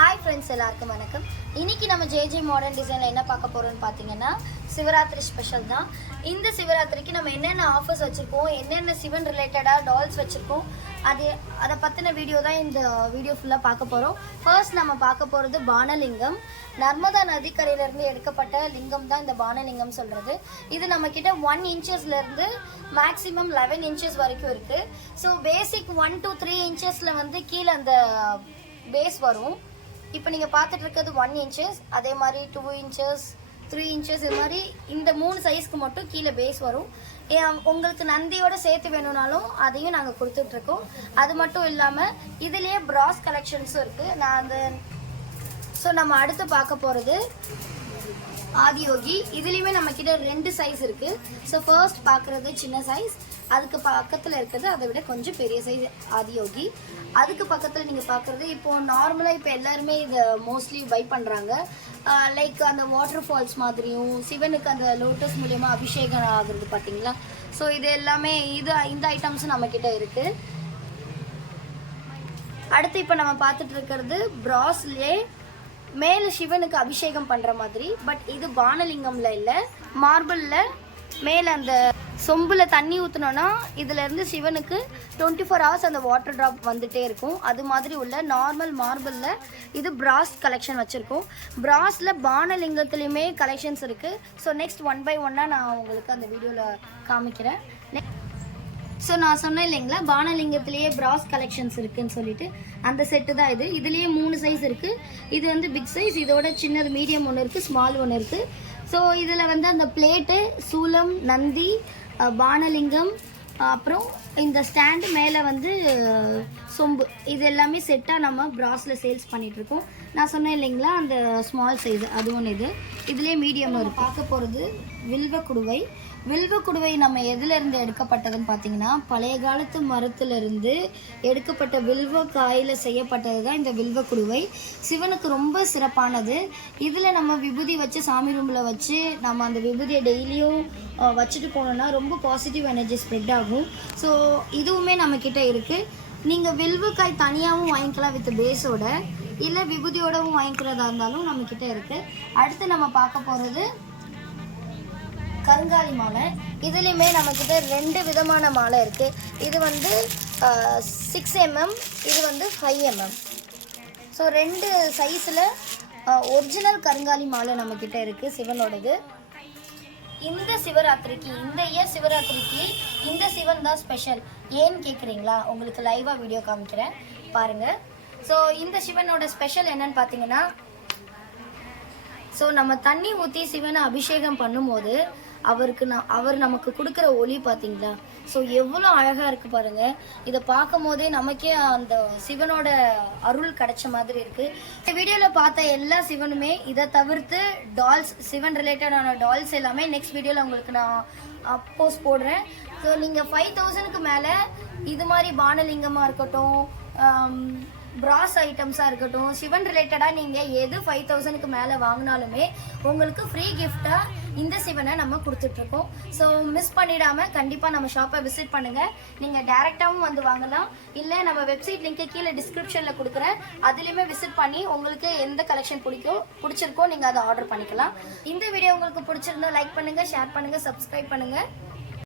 Hi friends, எல்லாருக்கும் வணக்கம். இன்னைக்கு நம்ம JJ மாடர்ன் டிசைன்ல என்ன பார்க்க போறோம்னு பாத்தீங்கன்னா சிவராத்திரி ஸ்பெஷல் தான். இந்த சிவராத்திரிக்கு நம்ம என்னென்ன ஆஃபர்ஸ் வச்சிருக்கோம், என்னென்ன சிவன் ரிலேட்டடா டால்ஸ் வச்சிருக்கோம், அதை பத்தின வீடியோ தான் இந்த வீடியோ ஃபுல்லா பார்க்க போறோம். ஃபர்ஸ்ட் நம்ம பார்க்க போறது பானலிங்கம். நர்மதா நதிக்கரையில இருந்து எடுக்கப்பட்ட லிங்கம் தான் இந்த பானலிங்கம் சொல்றது. இது நம்ம கிட்ட 1 இன்ச்சஸ்ல இருந்து மேக்ஸிமம் 11 இன்ச்சஸ் வரைக்கும் இருக்கு. ஸோ பேசிக் 1 to 3 இன்ச்சஸ்ல வந்து கீழே அந்த பேஸ் வரும். இப்போ நீங்கள் பார்த்துட்டு இருக்கிறது 1 இன்ச்சஸ், அதே மாதிரி 2 இன்ச்சஸ் 3 இன்ச்சஸ், இது மாதிரி இந்த 3 சைஸ்க்கு மட்டும் கீழே பேஸ் வரும். உங்களுக்கு நந்தியோட சேர்த்து வேணும்னாலும் அதையும் நாங்கள் கொடுத்துட்ருக்கோம். அது மட்டும் இல்லாமல் இதுலேயே பிராஸ் கலெக்ஷன்ஸும் இருக்குது. நம்ம அடுத்து பார்க்க போகிறது ஆதியோகி. இதுலேயுமே நம்ம கிட்ட 2 சைஸ் இருக்குது. ஸோ ஃபர்ஸ்ட் பார்க்குறது சின்ன சைஸ், அதுக்கு பக்கத்தில் இருக்கிறது அதை விட கொஞ்சம் பெரிய சைஸ் ஆதியோகி. அதுக்கு பக்கத்தில் நீங்கள் பார்க்குறது இப்போது நார்மலாக இப்போ எல்லாருமே இதை மோஸ்ட்லி பை பண்ணுறாங்க. லைக் அந்த வாட்டர் ஃபால்ஸ் மாதிரியும் சிவனுக்கு அந்த லோட்டஸ் மூலியமாக அபிஷேகம் ஆகுறது பார்த்தீங்களா. ஸோ இது எல்லாமே இந்த ஐட்டம்ஸும் நம்மக்கிட்ட இருக்குது. அடுத்து இப்போ நம்ம பார்த்துட்டு இருக்கிறது பிராஸ்லே மேலே சிவனுக்கு அபிஷேகம் பண்ணுற மாதிரி. பட் இது பானலிங்கம்ல இல்லை, மார்பிளில் மேலே அந்த சொம்பில் தண்ணி ஊற்றினோன்னா இதுலேருந்து சிவனுக்கு 24 hours அந்த வாட்டர் ட்ராப் வந்துகிட்டே இருக்கும். அது மாதிரி உள்ள நார்மல் மார்பிளில் இது பிராஸ் கலெக்ஷன் வச்சுருக்கோம். பிராஸில் பானலிங்கத்துலேயுமே கலெக்ஷன்ஸ் இருக்குது. ஸோ நெக்ஸ்ட் 1 by 1 நான் உங்களுக்கு அந்த வீடியோவில் காமிக்கிறேன். ஸோ நான் சொன்னேன் இல்லைங்களா, பானலிங்கத்திலேயே பிராஸ் கலெக்ஷன்ஸ் இருக்குதுன்னு சொல்லிட்டு அந்த செட்டு தான் இது. இதுலேயே 3 சைஸ் இருக்குது. இது வந்து பிக் சைஸ், இதோட சின்னது மீடியம் ஒன்று இருக்குது, ஸ்மால் ஒன்று இருக்குது. ஸோ இதில் வந்து அந்த பிளேட்டு, சூலம், நந்தி, பானலிங்கம், அப்புறம் இந்த ஸ்டாண்டு மேலே வந்து சொம்பு, இது எல்லாமே செட்டாக நம்ம பிராஸில் சேல்ஸ் பண்ணிகிட்ருக்கோம். நான் சொன்னேன் இல்லைங்களா அந்த ஸ்மால் சைஸ், அது ஒன்று. இதுலேயே மீடியம் இருக்குது. பார்க்க போகிறது வில்வக்குடுவை. வில்வக்குடுவை நம்ம எதுலேருந்து எடுக்கப்பட்டதுன்னு பார்த்தீங்கன்னா பழைய காலத்து மரத்துலேருந்து எடுக்கப்பட்ட வில்வ காயில் செய்யப்பட்டது தான் இந்த வில்வக்குடுவை. சிவனுக்கு ரொம்ப சிறப்பானது. இதில் நம்ம விபூதி வச்சு சாமி ரூமில் வச்சு நம்ம அந்த விபூதியை டெய்லியும் வச்சுட்டு போனோன்னா ரொம்ப பாசிட்டிவ் எனர்ஜி ஸ்ப்ரெட் ஆகும். ஸோ இதுவுமே நம்மக்கிட்ட இருக்குது. நீங்கள் வில்வக்காய் தனியாகவும் வாங்கிக்கலாம் வித் பேஸோட, இல்லை விபூதியோடவும் வாங்கிக்கிறதா இருந்தாலும் நம்மக்கிட்ட இருக்குது. அடுத்து நம்ம பார்க்க போகிறது கருங்காலி மாலை. இதுலேயுமே நம்மக்கிட்ட 2 விதமான மாலை இருக்குது. இது வந்து 6 mm, இது வந்து 5 mm. ஸோ 2 சைஸில் ஒரிஜினல் கருங்காலி மாலை நம்மக்கிட்ட இருக்குது சிவனோடது. இந்த சிவராத்திரிக்கு, இந்த இயர் சிவராத்திரிக்கு இந்த சிவன் தான் ஸ்பெஷல். ஏன்னு கேட்குறீங்களா? உங்களுக்கு லைவாக வீடியோ காமிக்கிறேன் பாருங்கள். ஸோ இந்த சிவனோட ஸ்பெஷல் என்னன்னு பார்த்தீங்கன்னா, ஸோ நம்ம தண்ணி ஊற்றி சிவனை அபிஷேகம் பண்ணும்போது அவர் நமக்கு கொடுக்குற ஒளி பார்த்தீங்களா, ஸோ எவ்வளோ அழகாக இருக்குது பாருங்கள். இதை பார்க்கும் போதே நமக்கே அந்த சிவனோட அருள் கிடைச்ச மாதிரி இருக்குது. இந்த வீடியோவில் பார்த்த எல்லா சிவனுமே இதை தவிர்த்து டால்ஸ், சிவன் ரிலேட்டடான டால்ஸ் எல்லாமே நெக்ஸ்ட் வீடியோவில் உங்களுக்கு நான் போஸ்ட் போடுறேன். ஸோ நீங்கள் 5000க்கு மேலே இது மாதிரி பானலிங்கமாக இருக்கட்டும், பிராஸ் ஐட்டம்ஸாக இருக்கட்டும், சிவன் ரிலேட்டடாக நீங்கள் எது 5000க்கு மேலே வாங்கினாலுமே உங்களுக்கு ஃப்ரீ கிஃப்டாக இந்த சிவனை நம்ம கொடுத்துட்ருக்கோம். ஸோ மிஸ் பண்ணிடாமல் கண்டிப்பாக நம்ம ஷாப்பை விசிட் பண்ணுங்கள். நீங்கள் டேரெக்டாகவும் வந்து வாங்கலாம், இல்லை நம்ம வெப்சைட் லிங்க்கு கீழே டிஸ்கிரிப்ஷனில் கொடுக்குறேன், அதுலேயுமே விசிட் பண்ணி உங்களுக்கு எந்த கலெக்ஷன் பிடிச்சிருக்கோ நீங்கள் அதை ஆர்டர் பண்ணிக்கலாம். இந்த வீடியோ உங்களுக்கு பிடிச்சிருந்தா லைக் பண்ணுங்கள், ஷேர் பண்ணுங்கள், சப்ஸ்கிரைப் பண்ணுங்கள்.